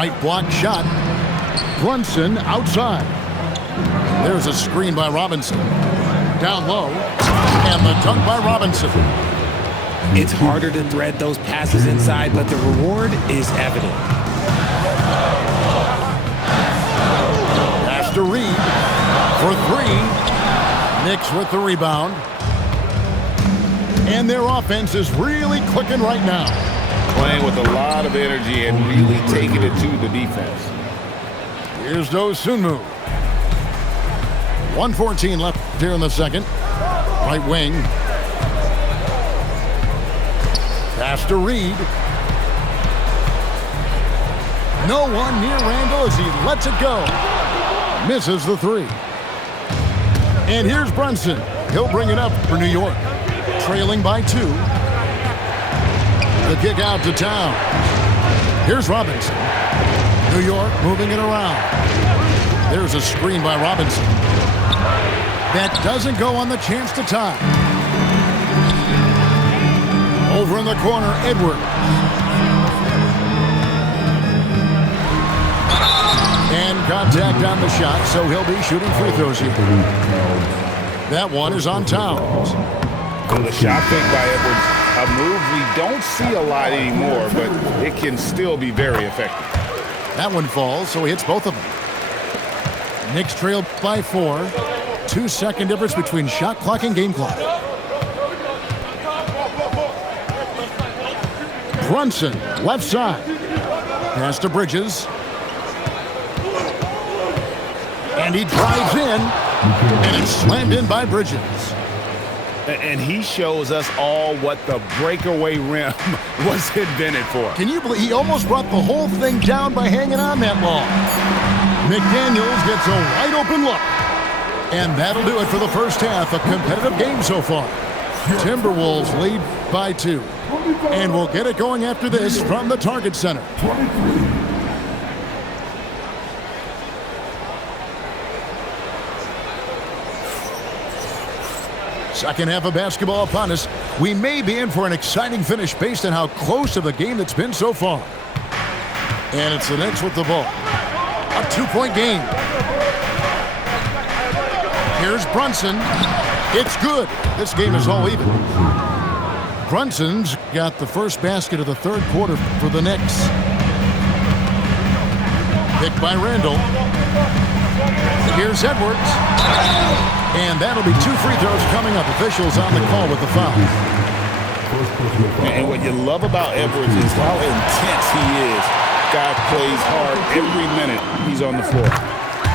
Right block shot. Brunson outside. There's a screen by Robinson. Down low. And the dunk by Robinson. It's harder to thread those passes inside, but the reward is evident. Pass to Reed for three. Knicks with the rebound. And their offense is really clicking right now. Playing with a lot of energy and really taking it to the defense. Here's Dosunmu. 1:14 left here in the second. Right wing. Pass to Reed. No one near Randall as he lets it go. Misses the three. And here's Brunson. He'll bring it up for New York. Trailing by 2. The kick out to Towns. Here's Robinson. New York moving it around. There's a screen by Robinson. That doesn't go on the chance to tie. Over in the corner, Edwards. And contact on the shot, so he'll be shooting free throws here. That one is on Towns. Well, the shot fake by Edwards, a move we don't see a lot anymore, but it can still be very effective. That one falls, so he hits both of them. Knicks trail by 4. 2-second difference between shot clock and game clock. Brunson, left side. Pass to Bridges. And he drives in, and it's slammed in by Bridges. And he shows us all what the breakaway rim was invented for. Can you believe he almost brought the whole thing down by hanging on that long? McDaniels gets a wide open look. And that'll do it for the first half. A competitive game so far. Timberwolves lead by 2. And we'll get it going after this from the Target Center. Second half of basketball upon us. We may be in for an exciting finish based on how close of a game that's been so far. And it's the Knicks with the ball. A 2-point game. Here's Brunson. It's good. This game is all even. Brunson's got the first basket of the third quarter for the Knicks. Picked by Randall. Here's Edwards. And that'll be 2 free throws coming up. Officials on the call with the foul. And what you love about Edwards is how intense he is. Guy plays hard every minute he's on the floor.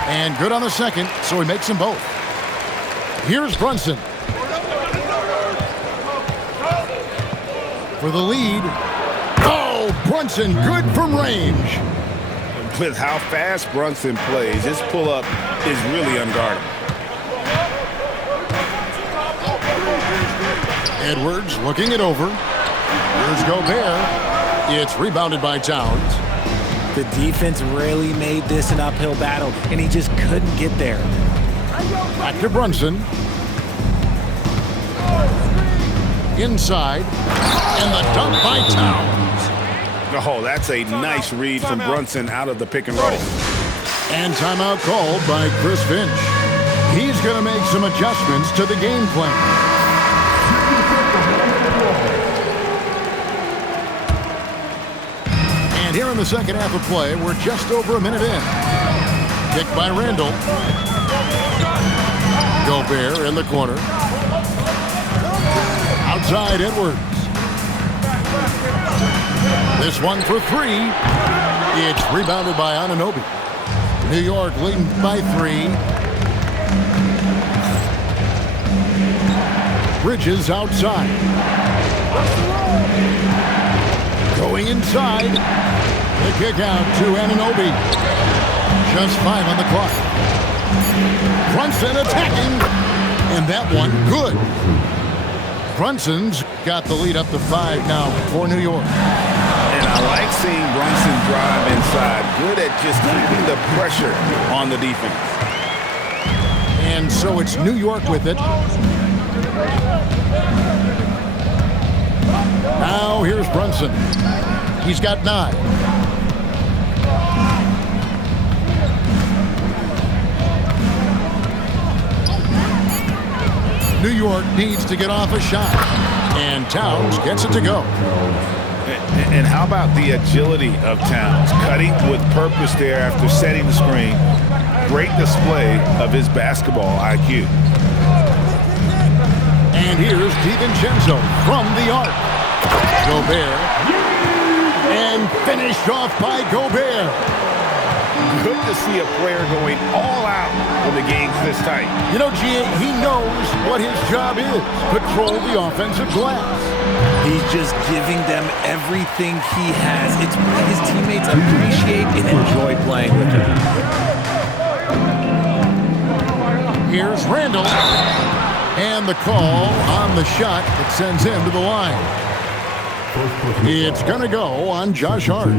And good on the second, so he makes them both. Here's Brunson. For the lead. Oh, Brunson good from range. With how fast Brunson plays, his pull-up is really unguardable. Edwards looking it over. Here's Gobert. It's rebounded by Towns. The defense really made this an uphill battle, and he just couldn't get there. Back to Brunson. Inside. And the dunk by Towns. Oh, that's a nice read from Brunson out of the pick and roll. And timeout called by Chris Finch. He's going to make some adjustments to the game plan. And here in the second half of play, we're just over a minute in. Kick by Randall. Gobert in the corner. Outside Edwards. This one for 3. It's rebounded by Anunoby. New York leading by 3. Bridges outside. Going inside. The kick out to Anunoby. Just 5 on the clock. Brunson attacking. And that one good. Brunson's got the lead up to 5 now for New York. And I like seeing Brunson drive inside. Good at just keeping the pressure on the defense. And so it's New York with it. Now here's Brunson. He's got 9. York needs to get off a shot. And Towns gets it to go. And how about the agility of Towns? Cutting with purpose there after setting the screen. Great display of his basketball IQ. And here's DiVincenzo from the arc. Gobert. And finished off by Gobert. Good to see a player going all out when the game's this tight. You know, G.A., he knows what his job is. Control the offensive glass. He's just giving them everything he has. It's what his teammates appreciate and enjoy playing with him. Here's Randall. And the call on the shot that sends him to the line. It's going to go on Josh Hart.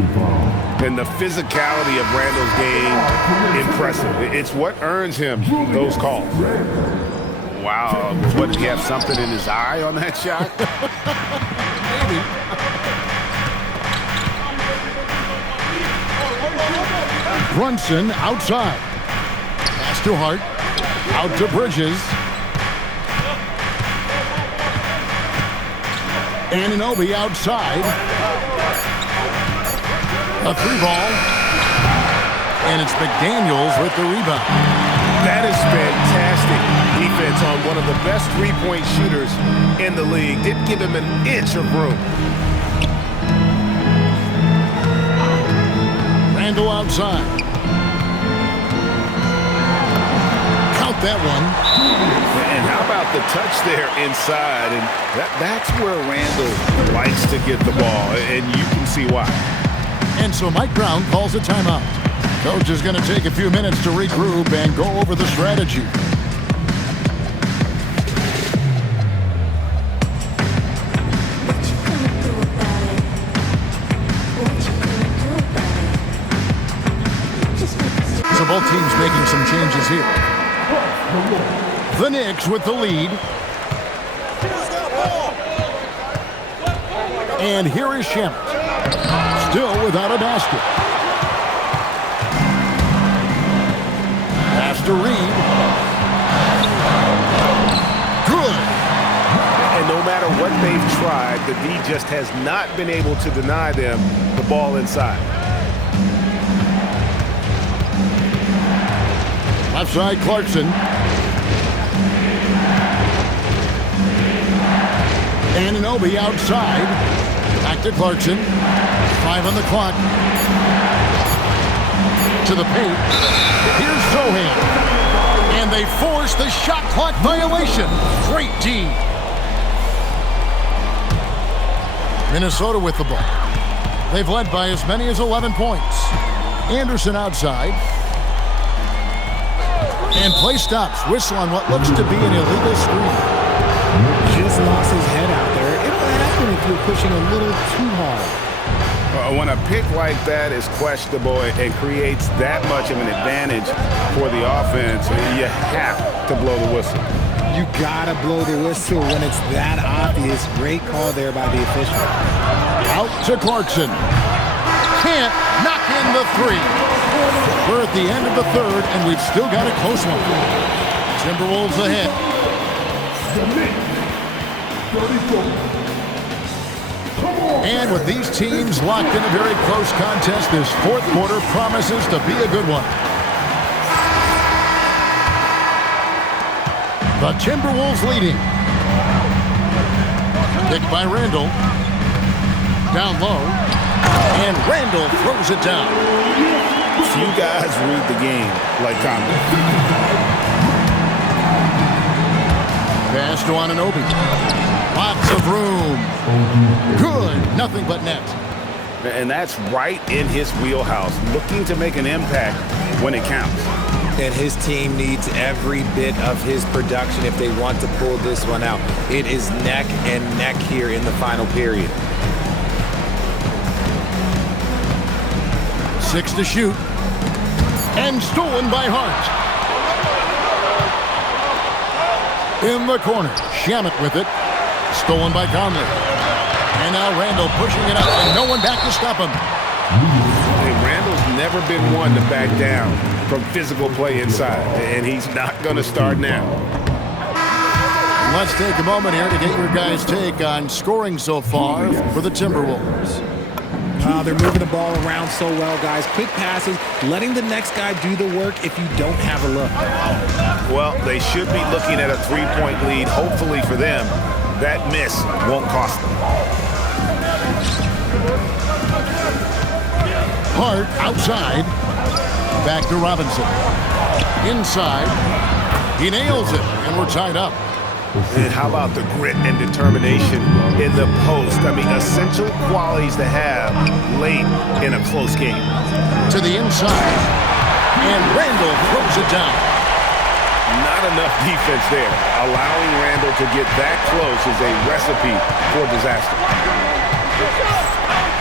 And the physicality of Randall's game, impressive. It's what earns him those calls. Wow, what, did he have something in his eye on that shot? Maybe. Brunson outside. Pass to Hart. Out to Bridges. Anunoby outside. A three ball. And it's McDaniels with the rebound. That is fantastic defense on one of the best three-point shooters in the league. Didn't give him an inch of room. Randall outside. Count that one. And how about the touch there inside? And that's where Randall likes to get the ball, and you can see why. And so Mike Brown calls a timeout. Coach is going to take a few minutes to regroup and go over the strategy. So both teams making some changes here. The Knicks with the lead. And here is Shamet. Still without a basket. Pass to Reed. Good. And no matter what they've tried, the D just has not been able to deny them the ball inside. Left side, Clarkson. Anunoby outside. Back to Clarkson. 5 on the clock. To the paint. Here's Sohan. And they force the shot clock violation. Great D. Minnesota with the ball. They've led by as many as 11 points. Anderson outside. And play stops. Whistle on what looks to be an illegal screen. Just lost his head out there. It'll happen if you're pushing a little too hard. When a pick like that is questionable and creates that much of an advantage for the offense, you have to blow the whistle. You gotta blow the whistle when it's that obvious. Great call there by the official. Out to Clarkson. Can't knock in the three. We're at the end of the third, and we've still got a close one. Timberwolves ahead. And with these teams locked in a very close contest, this fourth quarter promises to be a good one. The Timberwolves leading. Picked by Randall. Down low. And Randall throws it down. Few guys read the game like Conley. Pass to Anunoby. Lots of room. Good. Nothing but net. And that's right in his wheelhouse, looking to make an impact when it counts. And his team needs every bit of his production if they want to pull this one out. It is neck and neck here in the final period. 6 to shoot. And stolen by Hart. In the corner. Shamet with it. Stolen by Conley. And now Randall pushing it up, and no one back to stop him. Hey, Randall's never been one to back down from physical play inside, and he's not going to start now. Let's take a moment here to get your guys' take on scoring so far for the Timberwolves. They're moving the ball around so well, guys. Quick passes, letting the next guy do the work if you don't have a look. Well, they should be looking at a three-point lead. Hopefully for them, that miss won't cost them. Hart outside. Back to Robinson. Inside. He nails it, and we're tied up. And how about the grit and determination in the post? I mean, essential qualities to have late in a close game. To the inside. And Randall throws it down. Not enough defense there. Allowing Randall to get that close is a recipe for disaster.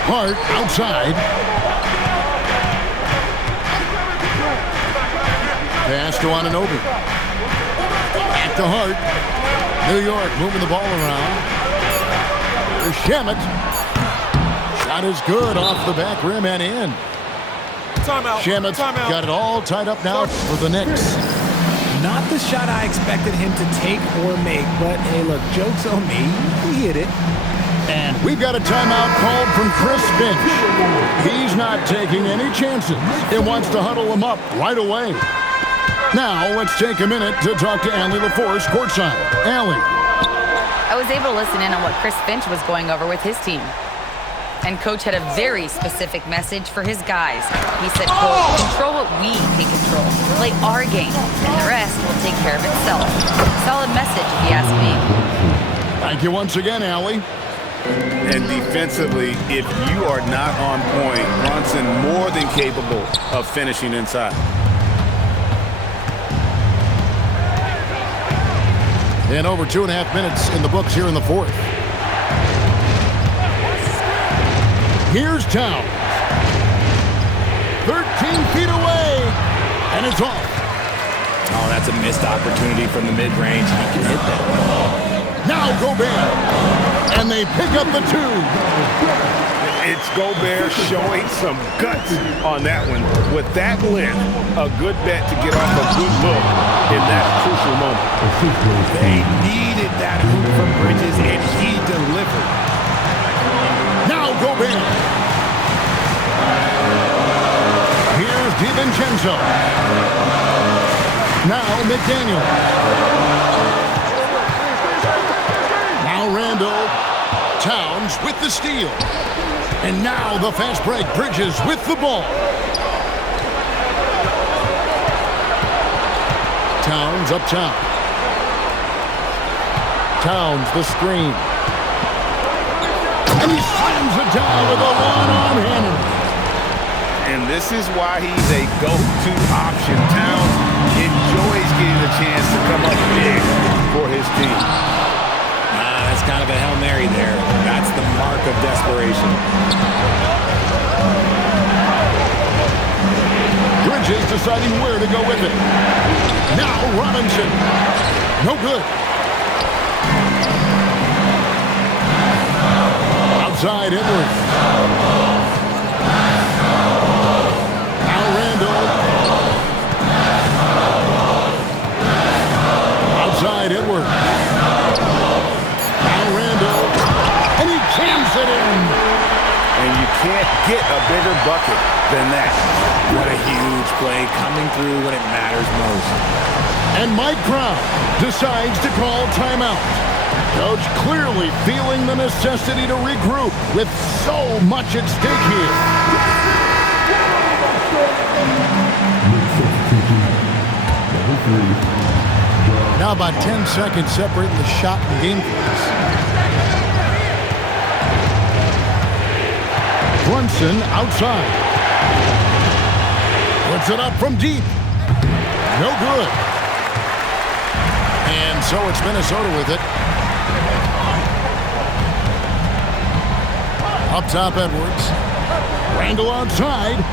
Hart outside. Pass to Anunoby. Back to Hart. New York moving the ball around. There's Shamet. Shot is good off the back rim and in. Timeout. Shamet's got it all tied up now for the Knicks. Not the shot I expected him to take or make, but hey, look, joke's on me. He hit it. And we've got a timeout called from Chris Finch. He's not taking any chances and wants to huddle them up right away. Now, let's take a minute to talk to Allie LaForce courtside. Allie. I was able to listen in on what Chris Finch was going over with his team. And Coach had a very specific message for his guys. He said, quote, control what we can control. Play our game, and the rest will take care of itself. Solid message, if you ask me. Thank you once again, Allie. And defensively, if you are not on point, Brunson more than capable of finishing inside. And over 2.5 minutes in the books here in the fourth. Here's Towns. 13 feet away. And it's off. Oh, that's a missed opportunity from the mid-range. He can hit that. Now Gobert. And they pick up the two. It's Gobert showing some guts on that one. With that length, a good bet to get off a good look in that crucial moment. They needed that hoop from Bridges, and he delivered. Now Gobert. Here's DiVincenzo. Now McDaniel. Now Randall. Towns with the steal. And now the fast break. Bridges with the ball. Towns up top. Towns the screen. And he slams it down with a one-arm hammer. And this is why he's a go-to option. Towns enjoys getting a chance to come up big for his team. That's kind of a Hail Mary there. That's the mark of desperation. Bridges deciding where to go with it. Now Robinson. No good. Outside Edwards. Now Randall. Outside Edwards. Now Randall. And he jams it in. And you can't get a bigger bucket than that. What a huge play coming through when it matters most. And Mike Brown decides to call timeout. Coach clearly feeling the necessity to regroup with so much at stake here. Now about 10 seconds separating the shot and game clocks. Brunson outside. Puts it up from deep. No good. And so it's Minnesota with it. Up top, Edwards. Randall outside.